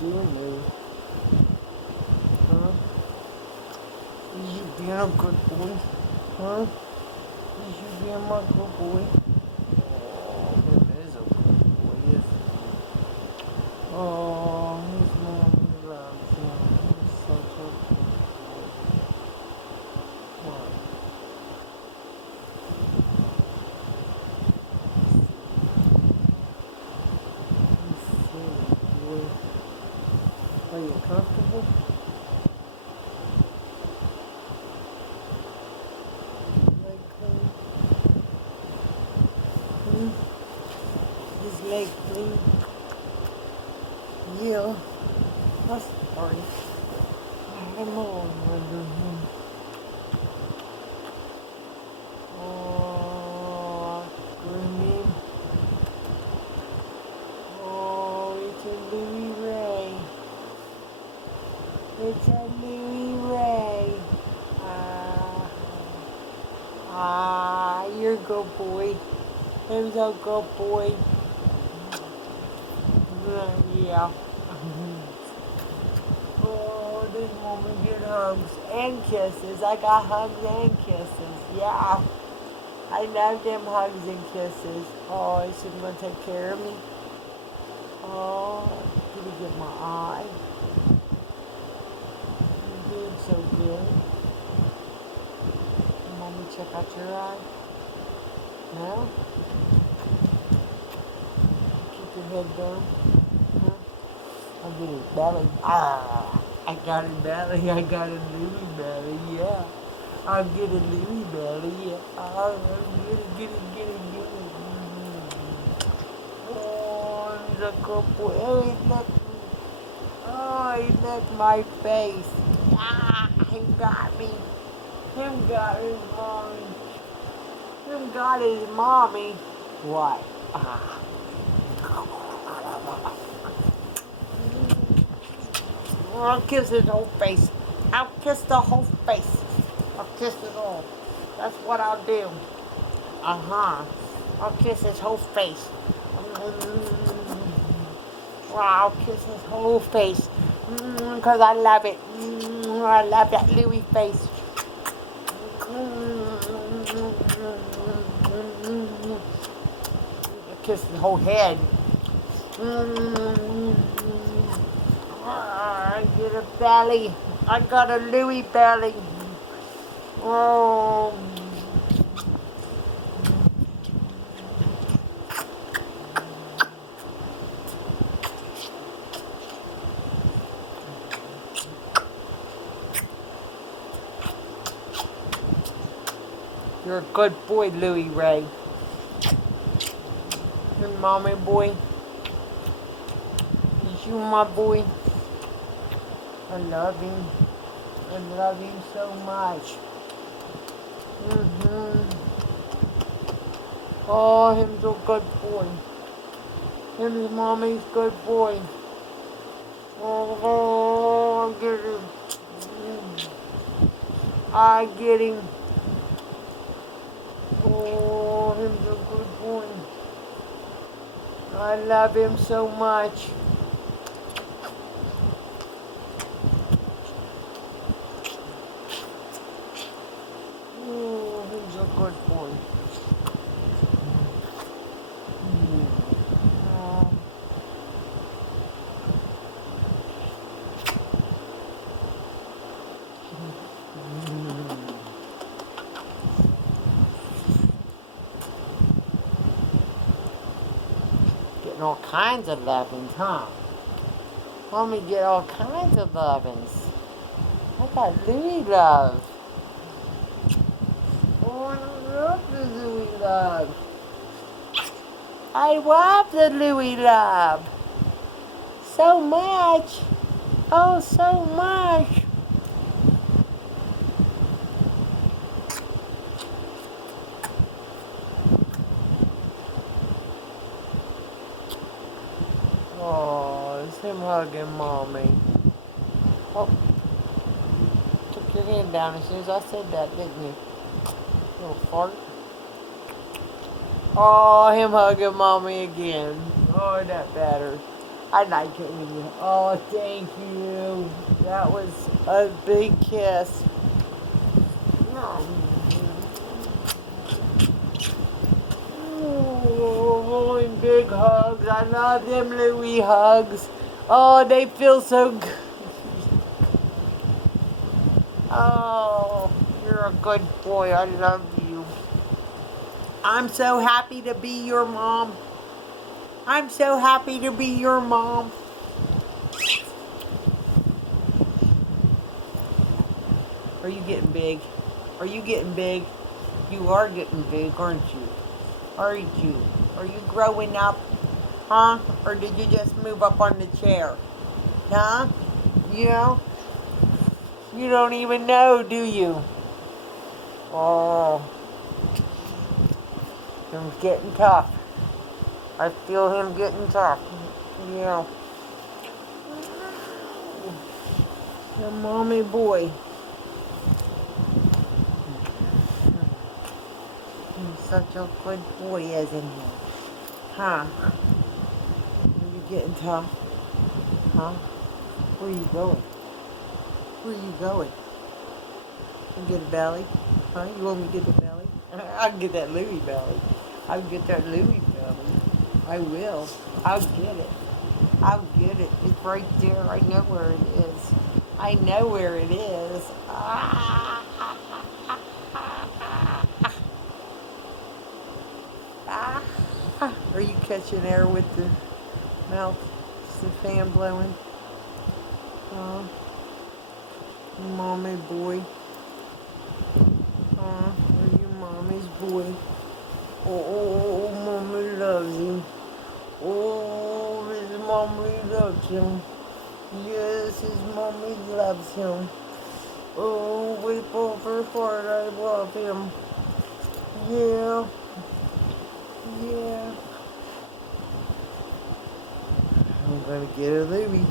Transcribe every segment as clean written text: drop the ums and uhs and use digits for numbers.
doing, Louie? Huh? Is you being a good boy? Huh? Is you being my good boy? Oh, him is a good boy, isn't he? Oh, his mommy loves him. He's such a good boy. What? You silly boy. Are you comfortable? Leg clean? Hmm? His leg clean? Yeah. That's sorry. I'm all under him. Oh, screaming. Oh, it's a Louie Ray. It's a Louie Ray. You're a good boy. Who's a good boy? Yeah. Oh, this woman get hugs and kisses. I got hugs and kisses. Yeah. I love them hugs and kisses. Oh, is she gonna take care of me? Oh, did he get my eye? You're doing so good. Mommy, check out your eye. No? Keep your head down. Huh? I'll get his belly. I got his belly. I got a Louie belly. Yeah. I'll get a Louie belly. Yeah. I'll get it. Oh, he's a good boy. Oh, he licked me. Oh, he licked my face. He got me. Him got his mommy. Him got his mommy. What? I'll kiss his whole face. I'll kiss the whole face. I'll kiss it all. That's what I'll do. I'll kiss his whole face. I'll kiss his whole face. Because I love it. I love that Louie face. I kiss his whole head. I get a belly. I got a Louie belly. Oh. You're a good boy, Louie Ray. Your mommy boy. Is you my boy? I love him. I love him so much. Oh, him's a good boy. Him's mommy's good boy. Oh, I get him. I get him. Oh, him's a good boy. I love him so much. Oh, he's a good boy. Getting all kinds of lovings, huh? Mommy get all kinds of lovings. I got Louie love. Oh, I love the Louie love. I love the Louie love. So much. Oh, so much. Oh, it's him hugging Mommy. Oh, took your hand down as soon as I said that, didn't you? Little fart. Oh, him hugging Mommy again. Oh, that better. I like it when you. Oh, thank you. That was a big kiss. Oh, and big hugs. I love them Louie hugs. Oh, they feel so good. Oh, you're a good boy. I love you. I'm so happy to be your mom. I'm so happy to be your mom. Are you getting big? Are you getting big? You are getting big, aren't you? Aren't you? Are you growing up? Huh? Or did you just move up on the chair? Huh? You know? You don't even know, do you? Oh. Him getting tough. I feel him getting tough. Yeah. The mommy boy. He's such a good boy, isn't he? Huh? Are you getting tough? Huh? Where are you going? Where are you going? You get a belly? Huh? You want me to get the belly? I can get that Louie belly. I can get that Louie belly. I will. I'll get it. I'll get it. It's right there. I know where it is. I know where it is. Ah. Ah. Are you catching air with the mouth? Is the fan blowing? Oh. Mommy boy. Are you mommy's boy? Oh, mommy loves him. Oh, his mommy loves him. Yes, his mommy loves him. Oh, with all her heart, I love him. Yeah. Yeah. I'm gonna get a Louie.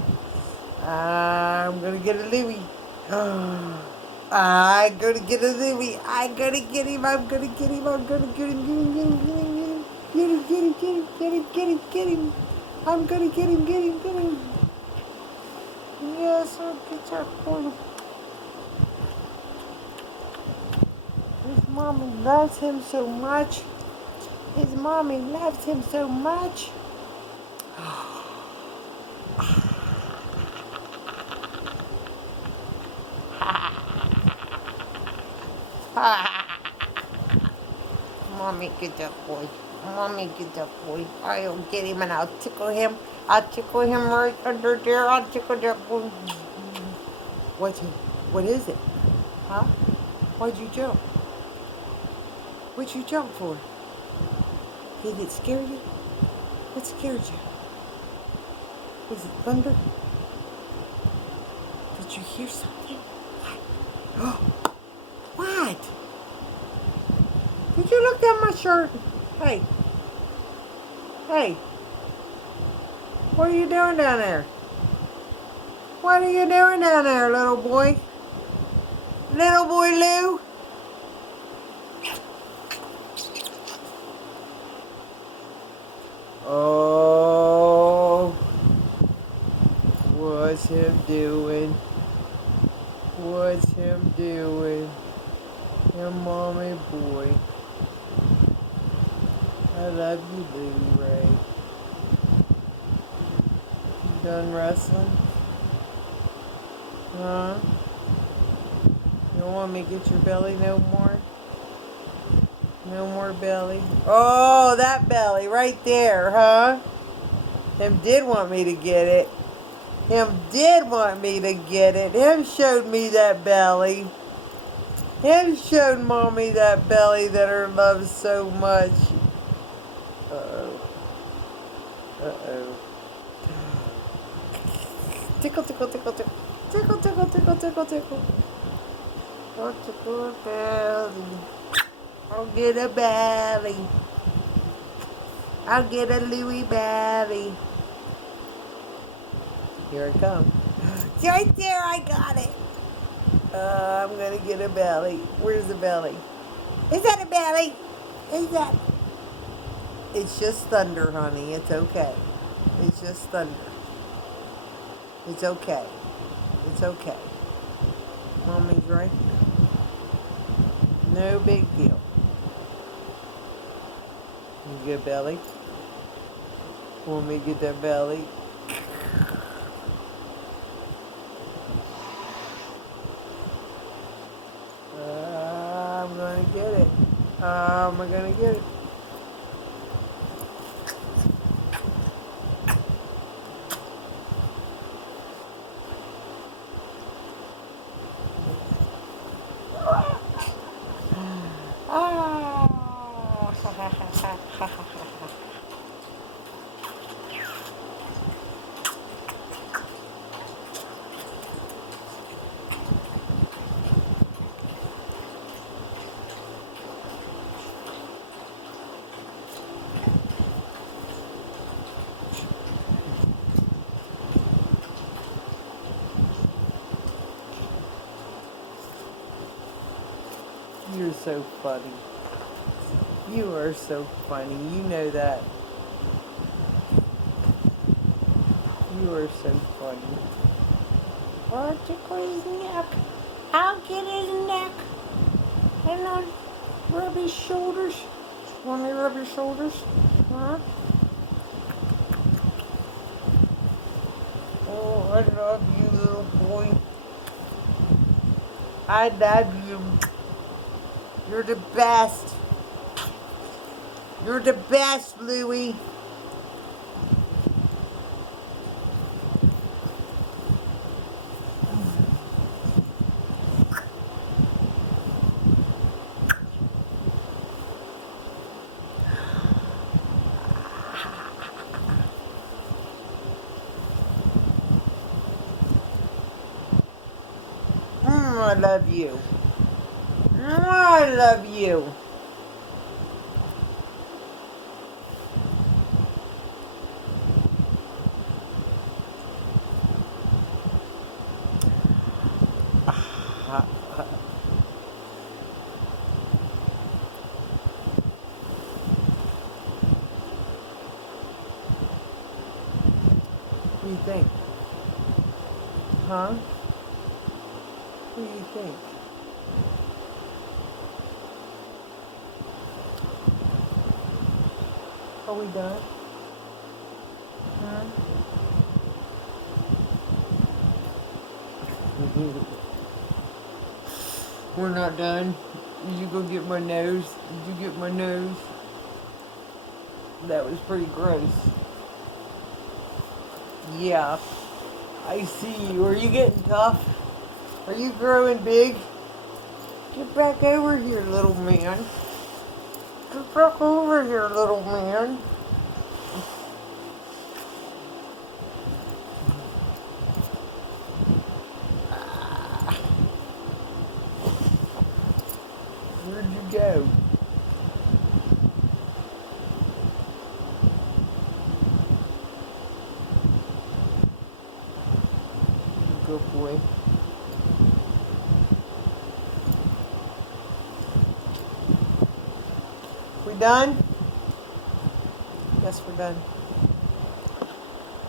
I'm gonna get a Louie. I'm gonna get a Louie. I'm gonna get him. I'm gonna get him. I'm gonna get him. Get him. Get him. Get him. Get him. Get him. Get him. I'm gonna get him. Get him. Get him. Yes, I'll get that for him. His mommy loves him so much. His mommy loves him so much. Mommy, get that boy. Mommy, get that boy. I'll get him and I'll tickle him. I'll tickle him right under there. I'll tickle that boy. What's it? What is it? Huh? Why'd you jump? What'd you jump for? Did it scare you? What scared you? Was it thunder? Did you hear something? What? What? Did you look down my shirt? Hey. Hey. What are you doing down there? What are you doing down there, little boy? Little boy Lou? Oh. What's him doing? What's him doing? Your mommy boy. I love you, Louie Ray. You done wrestling? Huh? You don't want me to get your belly no more? No more belly? Oh, that belly right there, huh? Him did want me to get it. Him did want me to get it. Him showed me that belly. Him showed mommy that belly that her loves so much. Uh-oh. Uh-oh. Tickle, tickle, tickle, tickle. Tickle, tickle, tickle, tickle, tickle. Oh, tickle a belly. I'll get a belly. I'll get a Louie belly. Here it comes. It's right there, I got it. I'm gonna get a belly. Where's the belly? Is that a belly? Is that? It's just thunder, honey. It's okay. It's just thunder. It's okay. It's okay. Mommy's right. No big deal. You good belly? Want me to get that belly? I'm gonna get it. I'm gonna get it. You're so funny. You are so funny. You know that. You are so funny. Or tickle his neck. I'll get his neck. And I'll rub his shoulders. Want me to rub your shoulders? Huh? Oh, I love you, little boy. I love you. You're the best. You're the best, Louie. I love you. I love you. What do you think? Huh? What do you think? Are we done? Huh? We're not done. Did you go get my nose? Did you get my nose? That was pretty gross. Yeah. I see you. Are you getting tough? Are you growing big? Get back over here, little man. Get back over here, little man. Where'd you go? Good boy. We done? Yes, we're done.